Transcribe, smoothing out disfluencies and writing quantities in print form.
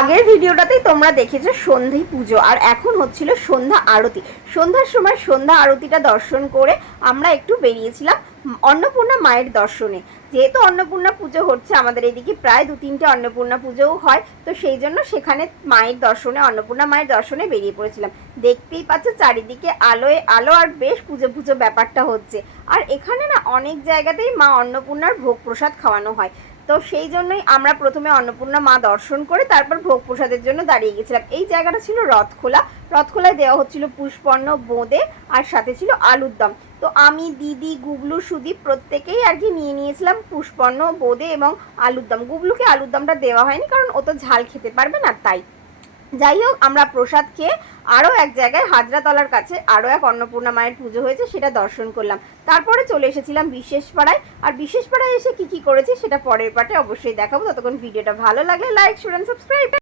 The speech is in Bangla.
আগের ভিডিওটাতেই তোমরা দেখেছো সন্ধি পুজো, আর এখন হচ্ছিল সন্ধ্যা আরতি। সন্ধ্যার সময় সন্ধ্যা আরতিটা দর্শন করে আমরা একটু বেরিয়েছিলাম অন্নপূর্ণা মায়ের দর্শনে। যেহেতু অন্নপূর্ণা পুজো হচ্ছে আমাদের এদিকে, প্রায় 2-3টে অন্নপূর্ণা পুজোও হয়, তো সেই জন্য সেখানে মায়ের দর্শনে, অন্নপূর্ণা মায়ের দর্শনে বেরিয়ে পড়েছিলাম। দেখতেই পাচ্ছ চারিদিকে আলোয় আলো, আর বেশ পুজো পুজো ব্যাপারটা হচ্ছে। আর এখানে না অনেক জায়গাতেই মা অন্নপূর্ণার ভোগ প্রসাদ খাওয়ানো হয়, তো সেই জন্যই আমরা প্রথমে অন্নপূর্ণা মা দর্শন করে তারপর ভোগ প্রসাদের জন্য দাঁড়িয়ে গেছিলাম। এই জায়গাটা ছিল রথখোলা। রথখোলায় দেওয়া হচ্ছিল পুষ্পর্ণ, বোঁদে, আর সাথে ছিল আলুর দম। তো আমি, দিদি, গুবলু, সুদীপ প্রত্যেকেই আর কি নিয়ে নিয়েছিলাম পুষ্পর্ণ, বোঁদে এবং আলুর দম। গুবলুকে আলুর দমটা দেওয়া হয়নি, কারণ ও তো ঝাল খেতে পারবে না, তাই। যাই হোক, আমরা প্রসাদ খেয়ে আরও এক জায়গায় হাজরাতলার কাছে আরও এক অন্নপূর্ণা মায়ের পুজো হয়েছে, সেটা দর্শন করলাম। তারপরে চলে এসেছিলাম বিশেষ পাড়ায়। আর বিশেষ পাড়ায় এসে কি কি করেছি সেটা পরের পার্টে অবশ্যই দেখাবো। ততক্ষণ ভিডিওটা ভালো লাগলে লাইক, শেয়ার, সাবস্ক্রাইব।